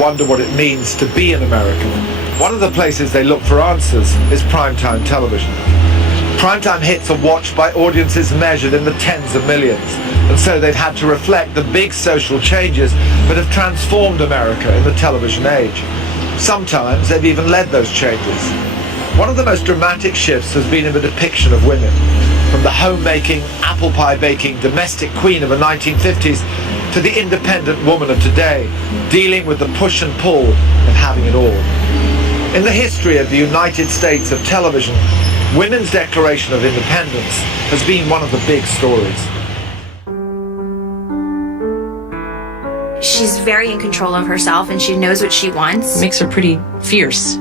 wonder what it means to be an American, one of the places they look for answers is primetime television. Primetime hits are watched by audiences measured in the tens of millions, and so they've had to reflect the big social changes that have transformed America in the television age. Sometimes they've even led those changes. One of the most dramatic shifts has been in the depiction of women, from the homemaking, apple pie baking, domestic queen of the 1950s to the independent woman of today, dealing with the push and pull of having it all. In the history of the United States of television, women's declaration of independence has been one of the big stories. She's very in control of herself and she knows what she wants. Makes her pretty fierce.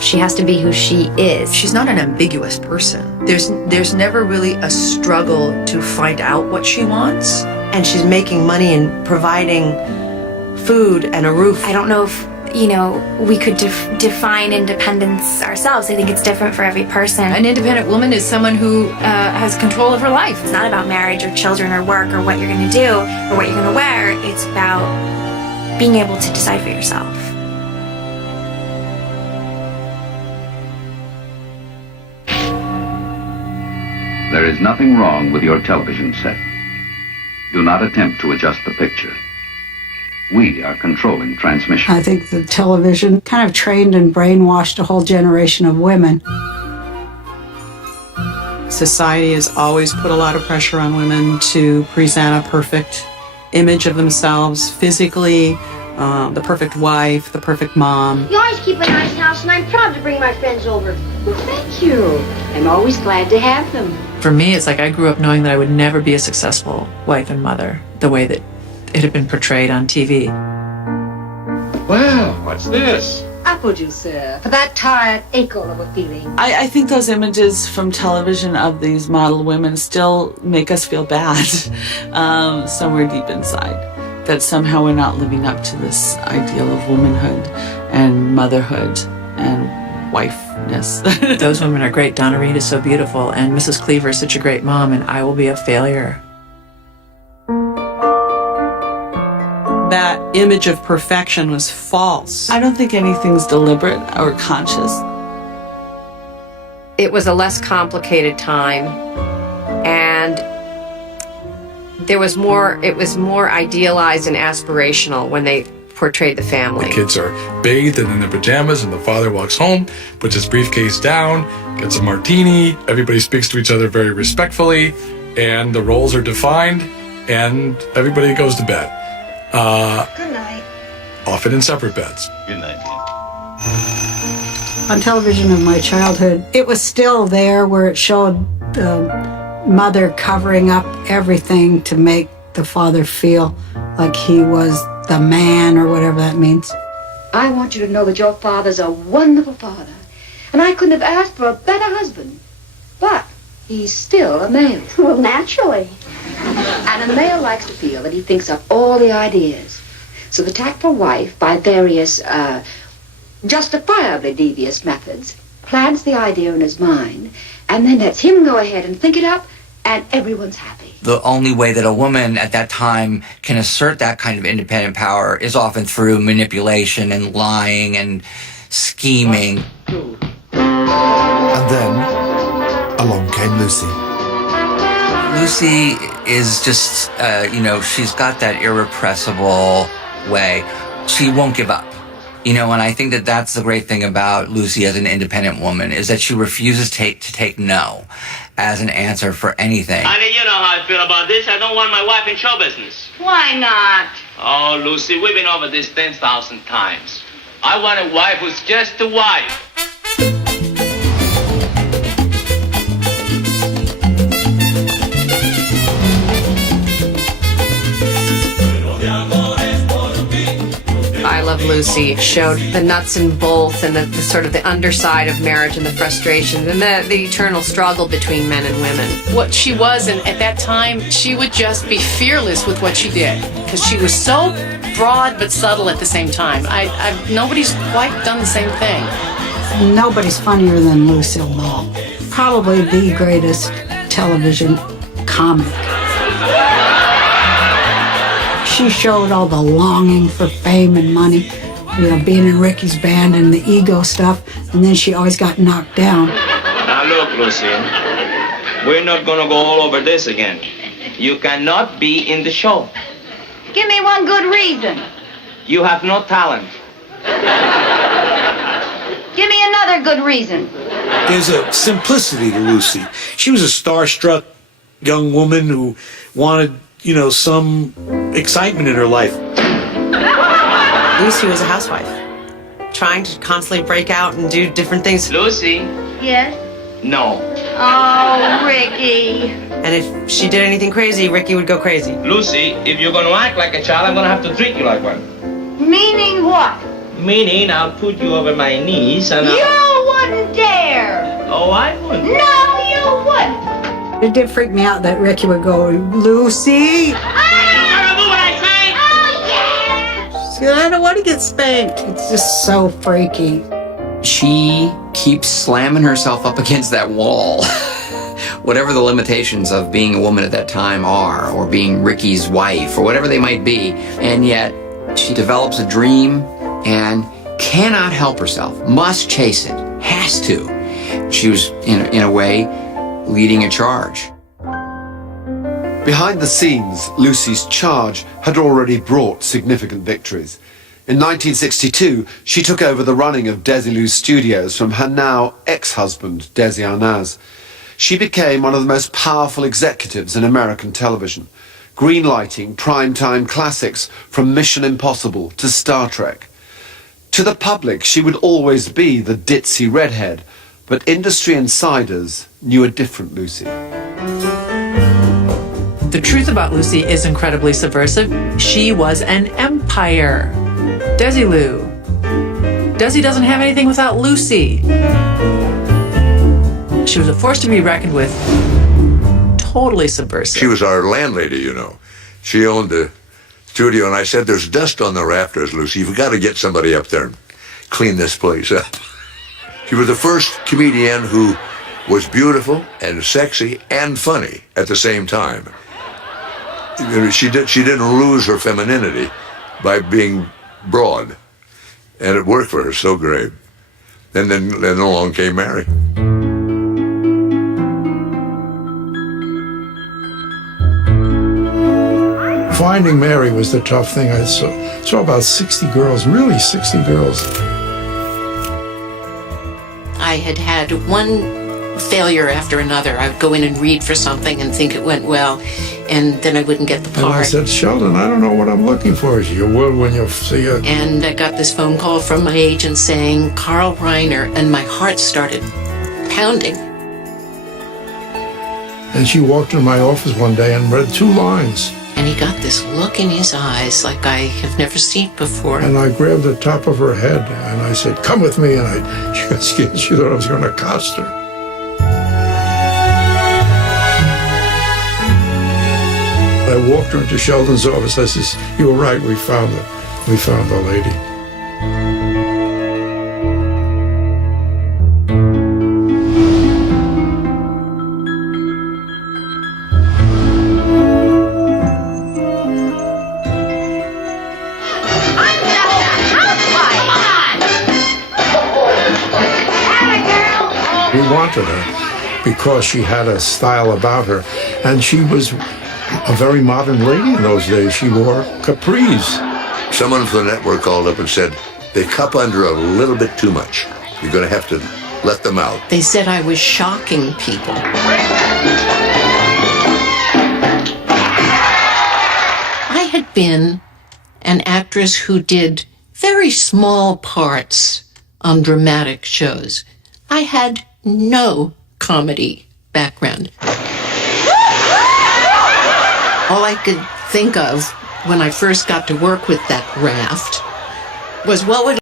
She has to be who she is. She's not an ambiguous person. There's never really a struggle to find out what she wants. And she's making money and providing food and a roof. I don't know if, we could define independence ourselves. I think it's different for every person. An independent woman is someone who has control of her life. It's not about marriage or children or work or what you're going to do or what you're going to wear. It's about being able to decide for yourself. There is nothing wrong with your television set. Do not attempt to adjust the picture. We are controlling transmission. I think the television kind of trained and brainwashed a whole generation of women. Society has always put a lot of pressure on women to present a perfect image of themselves physically, the perfect wife, the perfect mom. You always keep a nice house, and I'm proud to bring my friends over. Well, thank you. I'm always glad to have them. For me, it's like I grew up knowing that I would never be a successful wife and mother the way that it had been portrayed on TV. Wow, what's this? Apple juice, sir, for that tired ache of a feeling. I think those images from television of these model women still make us feel bad somewhere deep inside. That somehow we're not living up to this ideal of womanhood and motherhood and wifeness. Those women are great. Donna Reed is so beautiful, and Mrs. Cleaver is such a great mom, and I will be a failure. That image of perfection was false. I don't think anything's deliberate or conscious. It was a less complicated time, and it was more idealized and aspirational when they portrayed the family. The kids are bathed and in their pajamas, and the father walks home, puts his briefcase down, gets a martini, everybody speaks to each other very respectfully, and the roles are defined, and everybody goes to bed. Good night. Often in separate beds. Good night. On television of my childhood, it was still there where it showed the mother covering up everything to make the father feel like he was the man or whatever that means. I want you to know that your father's a wonderful father, and I couldn't have asked for a better husband. But he's still a male. Well, naturally. And a male likes to feel that he thinks up all the ideas. So the tactful wife, by various, justifiably devious methods, plants the idea in his mind, and then lets him go ahead and think it up, and everyone's happy. The only way that a woman at that time can assert that kind of independent power is often through manipulation and lying and scheming. And then, along came Lucy. Lucy is just, she's got that irrepressible way. She won't give up. And I think that that's the great thing about Lucy as an independent woman, is that she refuses to take no as an answer for anything. Honey, you know how I feel about this. I don't want my wife in show business. Why not? Oh, Lucy, we've been over this 10,000 times. I want a wife who's just a wife. I Love Lucy showed the nuts and bolts and the sort of the underside of marriage and the frustration and the eternal struggle between men and women. What she was, and at that time, she would just be fearless with what she did, because she was so broad but subtle at the same time. Nobody's quite done the same thing. Nobody's funnier than Lucille Ball. Probably the greatest television comic. She she showed all the longing for fame and money, you know, being in Ricky's band and the ego stuff, and then she always got knocked down. Now look, Lucy, we're not gonna go all over this again. You cannot be in the show. Give me one good reason. You have no talent. Give me another good reason. There's a simplicity to Lucy. She was a starstruck young woman who wanted, you know, some excitement in her life. Lucy was a housewife, trying to constantly break out and do different things. Lucy? Yes? No. Oh, Ricky. And if she did anything crazy, Ricky would go crazy. Lucy, if you're gonna act like a child, I'm gonna have to treat you like one. Meaning what? Meaning, I'll put you over my knees and You wouldn't dare. Oh, I wouldn't. No, you wouldn't. It did freak me out that Ricky would go, Lucy! I don't want to get spanked. It's just so freaky. She keeps slamming herself up against that wall. Whatever the limitations of being a woman at that time are, or being Ricky's wife, or whatever they might be, and yet she develops a dream and cannot help herself, must chase it, has to. She was, in a way, leading a charge. Behind the scenes, Lucy's charge had already brought significant victories. In 1962, she took over the running of Desilu's studios from her now ex-husband, Desi Arnaz. She became one of the most powerful executives in American television, greenlighting primetime classics from Mission Impossible to Star Trek. To the public, she would always be the ditzy redhead, but industry insiders knew a different Lucy. The truth about Lucy is incredibly subversive. She was an empire. Desilu. Desi doesn't have anything without Lucy. She was a force to be reckoned with. Totally subversive. She was our landlady, you know. She owned the studio, and I said, there's dust on the rafters, Lucy. You've got to get somebody up there and clean this place up. She was the first comedian who was beautiful and sexy and funny at the same time. She didn't lose her femininity by being broad, and it worked for her so great. And then along came Mary. Finding Mary was the tough thing. I saw about 60 girls, really 60 girls. I had had one failure after another. I would go in and read for something and think it went well, and then I wouldn't get the part. And I said, Sheldon, I don't know what I'm looking for. You will when you see it. And I got this phone call from my agent saying, Carl Reiner, and my heart started pounding. And she walked in my office one day and read 2 lines. And he got this look in his eyes like I have never seen before. And I grabbed the top of her head and I said, come with me. And she got scared. She thought I was going to accost her. I walked her into Sheldon's office. I says, you were right, we found it. We found the lady. We wanted her because she had a style about her, and she was a very modern lady in those days. She wore capris. Someone from the network called up and said, they cup under a little bit too much. You're going to have to let them out. They said I was shocking people. I had been an actress who did very small parts on dramatic shows. I had no comedy background. All I could think of when I first got to work with that raft was what would